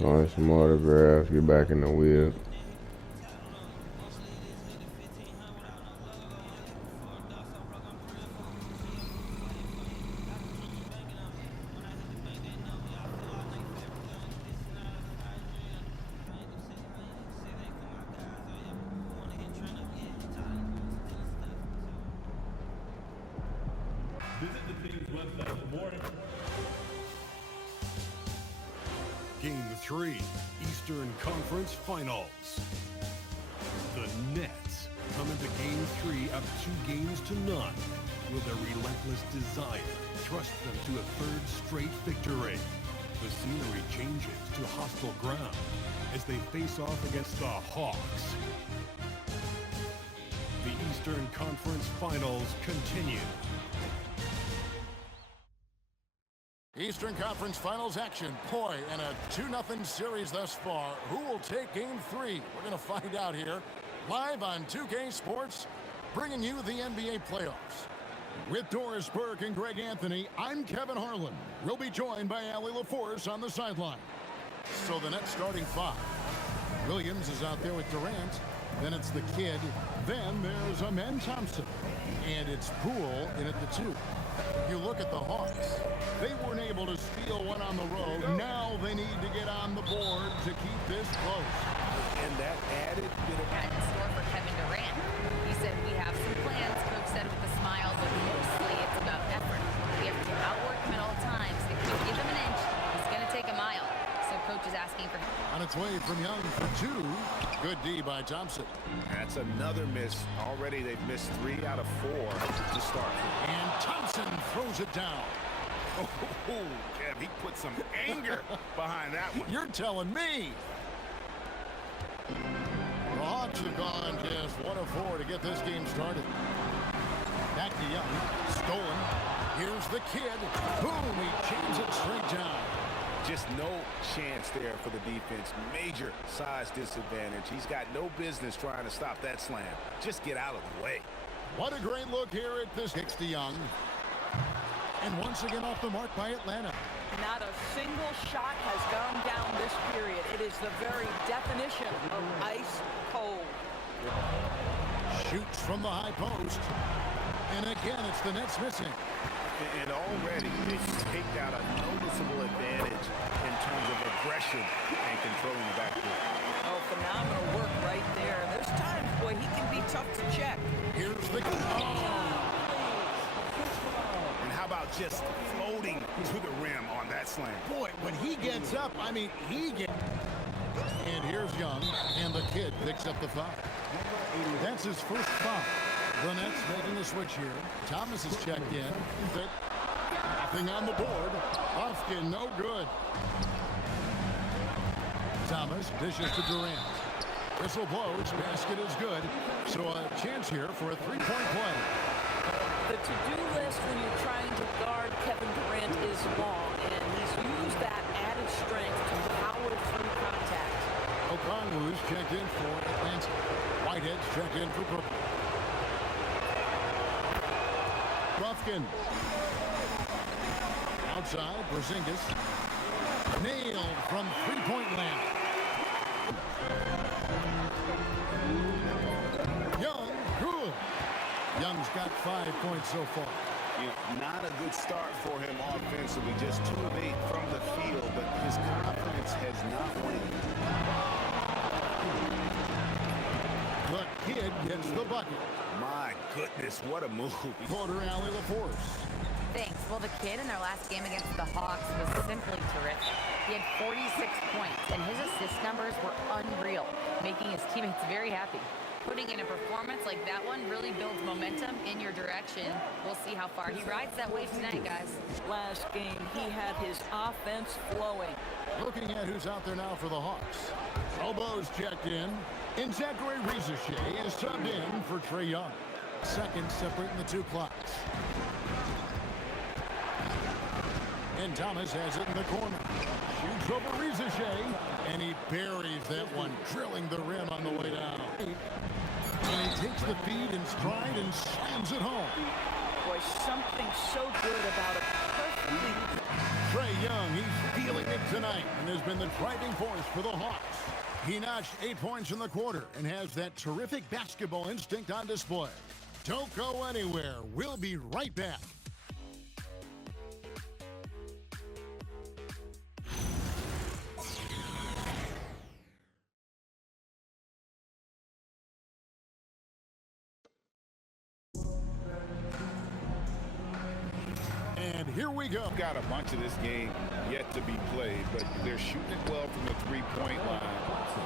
Going some autographs, get back in the wheel. Visit the team's website for more information. Game 3, Eastern Conference Finals. The Nets come into Game 3 up 2-0. Will their relentless desire thrust them to a third straight victory? The scenery changes to hostile ground as they face off against the Hawks. The Eastern Conference Finals continue. Eastern Conference Finals action. Boy, in a 2-0 series thus far. Who will take Game 3? We're going to find out here. Live on 2K Sports, bringing you the NBA playoffs. With Doris Burke and Greg Anthony, I'm Kevin Harlan. We'll be joined by Allie LaForce on the sideline. So the Nets starting 5. Williams is out there with Durant. Then it's the kid. Then there's Amen Thompson. And it's Poole in at the 2. You look at the Hawks. They weren't able to steal one on the road. Now they need to get on the board to keep this close. And that added bit of... Got in store for Kevin Durant. He said, we have some plans, Coach said with a smile, but mostly it's about effort. We have to outwork him at all times. If we give him an inch, he's going to take a mile. So Coach is asking for him. On its way from Young for 2. Good D by Thompson. That's another miss. Already they've missed 3 out of 4 to start. And Thompson throws it down. Oh, Kev, he put some anger behind that one. You're telling me. The Hawks have gone just 1 of 4 to get this game started. Back to Young. Stolen. Here's the kid. Boom, he chains it straight down. Just no chance there for the defense. Major size disadvantage. He's got no business trying to stop that slam. Just get out of the way. What a great look here at this. Hicks to Young. And once again off the mark by Atlanta. Not a single shot has gone down this period. It is the very definition of ice cold. Shoots from the high post. And again, it's the Nets missing. And already they've taken out a noticeable advantage in terms of aggression and controlling the backcourt. Oh, phenomenal work right there. There's times, boy, he can be tough to check. Here's the... And how about just floating to the rim on that slam? Boy, when he gets up, I mean, he gets... And here's Young, and the kid picks up the foul. That's his first foul. The Nets making a switch here. Thomas is checked in. Nothing on the board. Lofkin, no good. Thomas dishes to Durant. Whistle blows. Basket is good. So a chance here for a three-point play. The to-do list when you're trying to guard Kevin Durant is long, and he's used that added strength to power through contact. Okongwu's checked in for Atlanta. Whitehead's checked in for Brooklyn. Lofkin. Outside, Porzingis. Nailed from three-point land. Young, good. Young's got 5 points so far. Not a good start for him offensively. Just 2 of 8 from the field, but his confidence has not waned. The kid gets the bucket. My goodness, what a move. Quarter Allie LaForce. Thanks. Well, the kid in their last game against the Hawks was simply terrific. He had 46 points, and his assist numbers were unreal, making his teammates very happy. Putting in a performance like that one really builds momentum in your direction. We'll see how far he rides that wave tonight, guys. Last game, he had his offense flowing. Looking at who's out there now for the Hawks. Elbows checked in. And Zachary Rizichet is subbed in for Trae Young. Seconds separating the 2 clocks. And Thomas has it in the corner. Shoots over Rizichet, and he buries that one, drilling the rim on the way down. And he takes the feed in stride and slams it home. Boy, something so good about a perfectly... Trae Young, he's feeling it tonight and has been the driving force for the Hawks. He notched 8 points in the quarter and has that terrific basketball instinct on display. Don't go anywhere. We'll be right back. And here we go. Got a bunch of this game yet to be played, but they're shooting it well from the three-point line.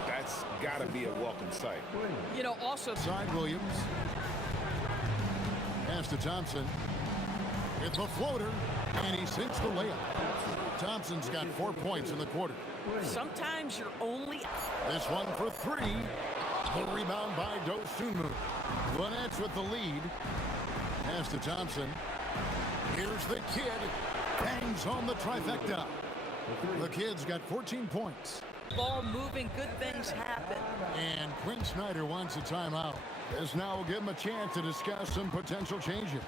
That's got to be a welcome sight. You know, also... Side Williams. Pass to Thompson. It's a floater, and he sinks the layup. Thompson's got 4 points in the quarter. Sometimes you're only... This one for three. The rebound by Dosunmu. Lanette's with the lead. Pass to Thompson. Here's the kid. Bangs home the trifecta. The kid's got 14 points. Ball moving, good things happen. And Quinn Snyder wants a timeout. This now will give him a chance to discuss some potential changes.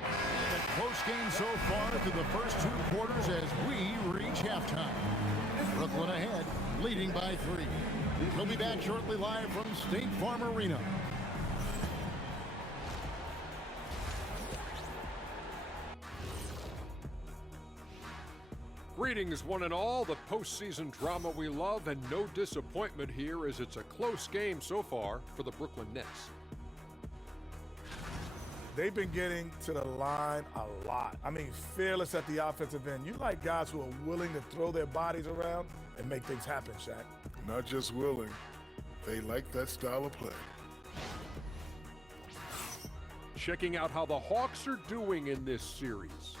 A close game so far through the first 2 quarters as we reach halftime. Brooklyn ahead, leading by 3. We'll be back shortly live from State Farm Arena. Greetings, one and all. The postseason drama we love, and no disappointment here as it's a close game so far for the Brooklyn Nets. They've been getting to the line a lot. I mean, fearless at the offensive end. You like guys who are willing to throw their bodies around and make things happen, Shaq. Not just willing, they like that style of play. Checking out how the Hawks are doing in this series.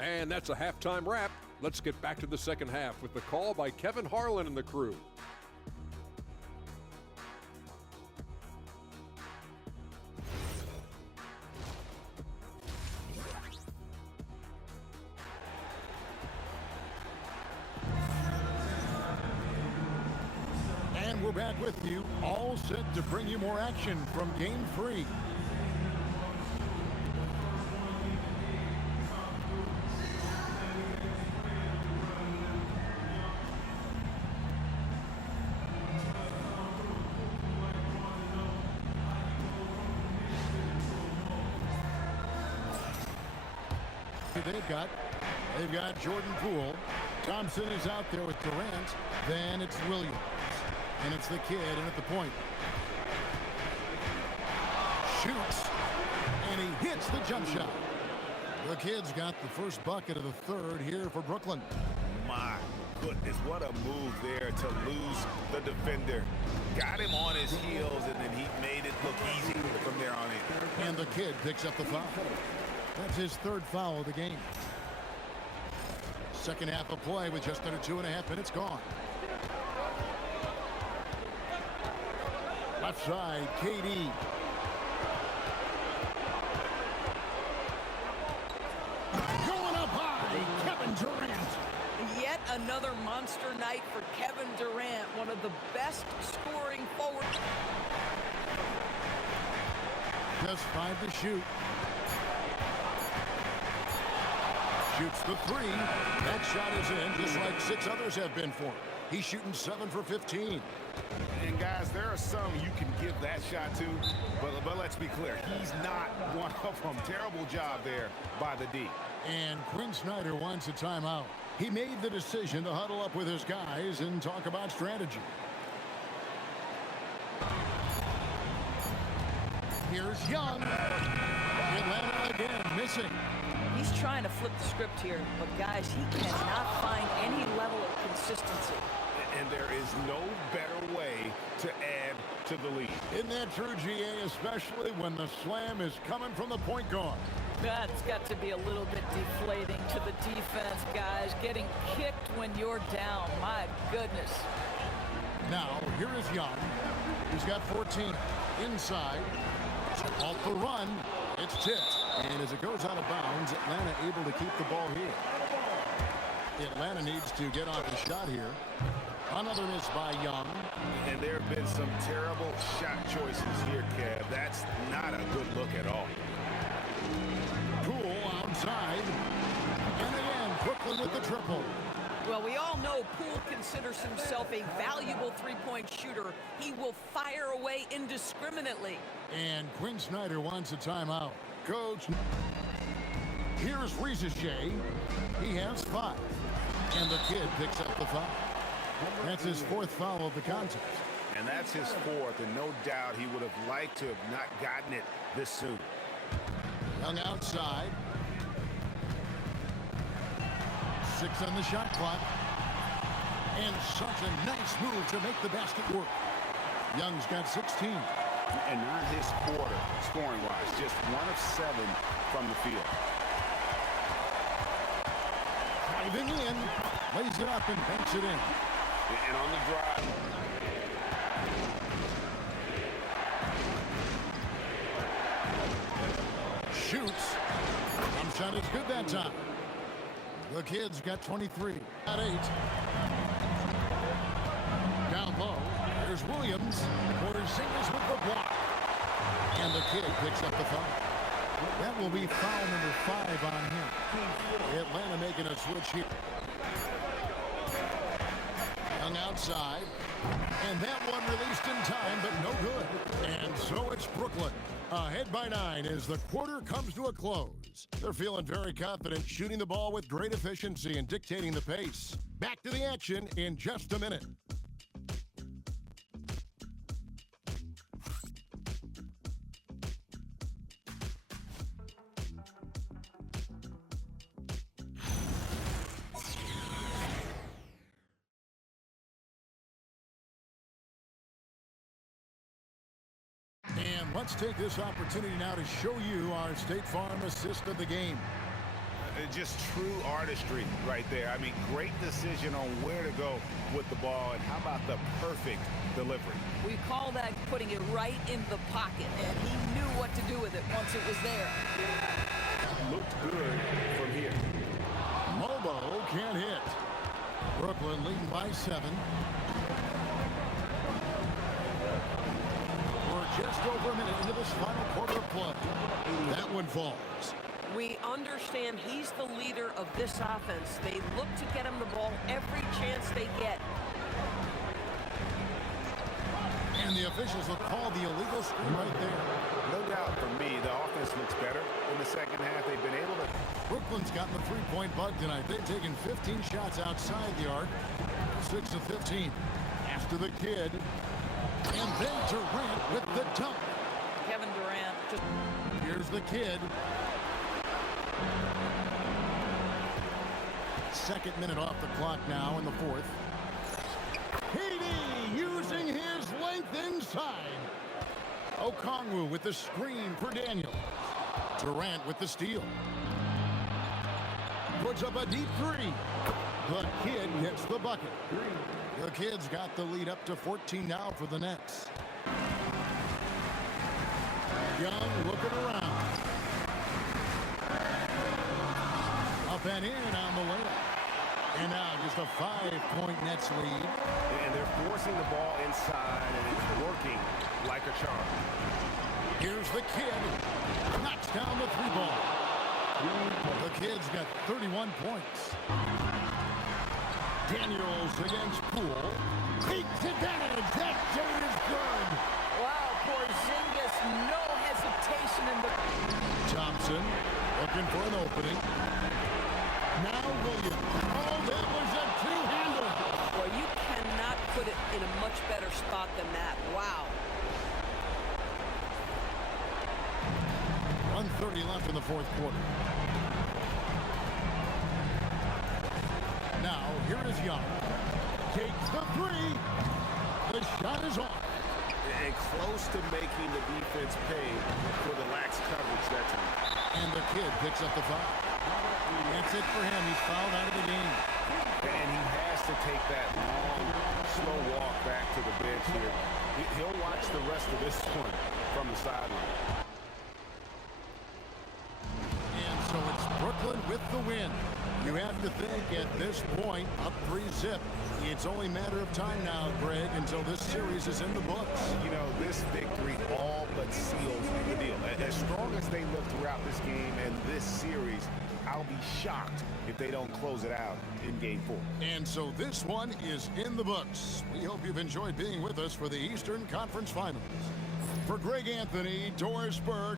And that's a halftime wrap. Let's get back to the second half with the call by Kevin Harlan and the crew. And we're back with you, all set to bring you more action from Game 3. They've got Jordan Poole. Thompson is out there with Durant. Then it's Williams. And it's the kid in at the point. Shoots. And he hits the jump shot. The kid's got the first bucket of the third here for Brooklyn. My goodness, what a move there to lose the defender. Got him on his heels, and then he made it look easy from there on in. And the kid picks up the foul. That's his third foul of the game. Second half of play with just under 2.5 minutes gone. Left side, KD. Going up high, Kevin Durant. Yet another monster night for Kevin Durant, one of the best scoring forwards. Just 5 to shoot. Shoots the 3. That shot is in, just like 6 others have been for him. He's shooting 7 for 15. And guys, there are some you can give that shot to, but let's be clear, he's not one of them. Terrible job there by the D. And Quinn Snyder wants a timeout. He made the decision to huddle up with his guys and talk about strategy. Here's Young. Atlanta again missing. He's trying to flip the script here, but guys, he cannot find any level of consistency. And there is no better way to add to the lead. Isn't that true, GA, especially when the slam is coming from the point guard? That's got to be a little bit deflating to the defense, guys. Getting kicked when you're down, my goodness. Now, here is Young. He's got 14 inside. Off the run. It's tipped. And as it goes out of bounds, Atlanta able to keep the ball here. Atlanta needs to get off the shot here. Another miss by Young. And there have been some terrible shot choices here, Kev. That's not a good look at all. Poole outside. And again, Brooklyn with the triple. Well, we all know Poole considers himself a valuable three-point shooter. He will fire away indiscriminately. And Quinn Snyder wants a timeout. Coach, here's Rizachet. He has 5. And the kid picks up the foul. That's his 4th foul of the contest. And that's his 4th, and no doubt he would have liked to have not gotten it this soon. Young outside. 6 on the shot clock. And such a nice move to make the basket work. Young's got 16. And not his quarter, scoring-wise. Just 1 of 7 from the field. Driving in. Lays it up and banks it in. And on the drive. Shoots. Jump shot is good that time. The kid's got 23 at 8. Down low. There's Williams. Porzingis with the block. And the kid picks up the foul. That will be foul number 5 on him. Atlanta making a switch here. Young outside. And that one released in time, but no good. And so it's Brooklyn. Ahead by 9 as the quarter comes to a close. They're feeling very confident, shooting the ball with great efficiency and dictating the pace. Back to the action in just a minute. And let's take this opportunity now to show you our State Farm assist of the game. Just true artistry right there. I mean, great decision on where to go with the ball, and how about the perfect delivery? We call that putting it right in the pocket, and he knew what to do with it once it was there. Looked good from here. Mobo can't hit. Brooklyn leading by 7. We're just over a minute into this final quarter of play. That one falls. We understand he's the leader of this offense. They look to get him the ball every chance they get. And the officials will call the illegal screen right there. No doubt for me, the offense looks better in the second half. They've been able to. Brooklyn's gotten the three-point bug tonight. They've taken 15 shots outside the arc. 6 of 15. After the kid. And then Durant with the dunk. Kevin Durant. Here's the kid. Second minute off the clock now in the 4th. Haiti using his length inside. Okongwu with the screen for Daniels. Durant with the steal. Puts up a deep 3. The kid gets the bucket. The kid's got the lead up to 14 now for the Nets. Young looking around. Up and in on the layup. And now just a 5-point Nets lead. And they're forcing the ball inside, and it's working like a charm. Here's the kid. Knocks down the 3-ball. The kid's got 31 points. Daniels against Poole. Takes advantage. That shot is good. Wow, Porzingis, no hesitation in the... Thompson looking for an opening. Now Williams. Oh, that was a two-hander. Well, you cannot put it in a much better spot than that. Wow. 1:30 left in the 4th quarter. Now, here is Young. Takes the 3. The shot is off. And close to making the defense pay for the lax coverage that time. And the kid picks up the foul. That's it for him. He's fouled out of the game. And he has to take that long, slow walk back to the bench here. He'll watch the rest of this one from the sideline. And so it's Brooklyn with the win. You have to think at this point, up 3-zip. It's only a matter of time now, Greg, until this series is in the books. You know, this victory all but seals the deal. As strong as they look throughout this game and this series, I'll be shocked if they don't close it out in Game 4. And so this one is in the books. We hope you've enjoyed being with us for the Eastern Conference Finals. For Greg Anthony, Doris Berg,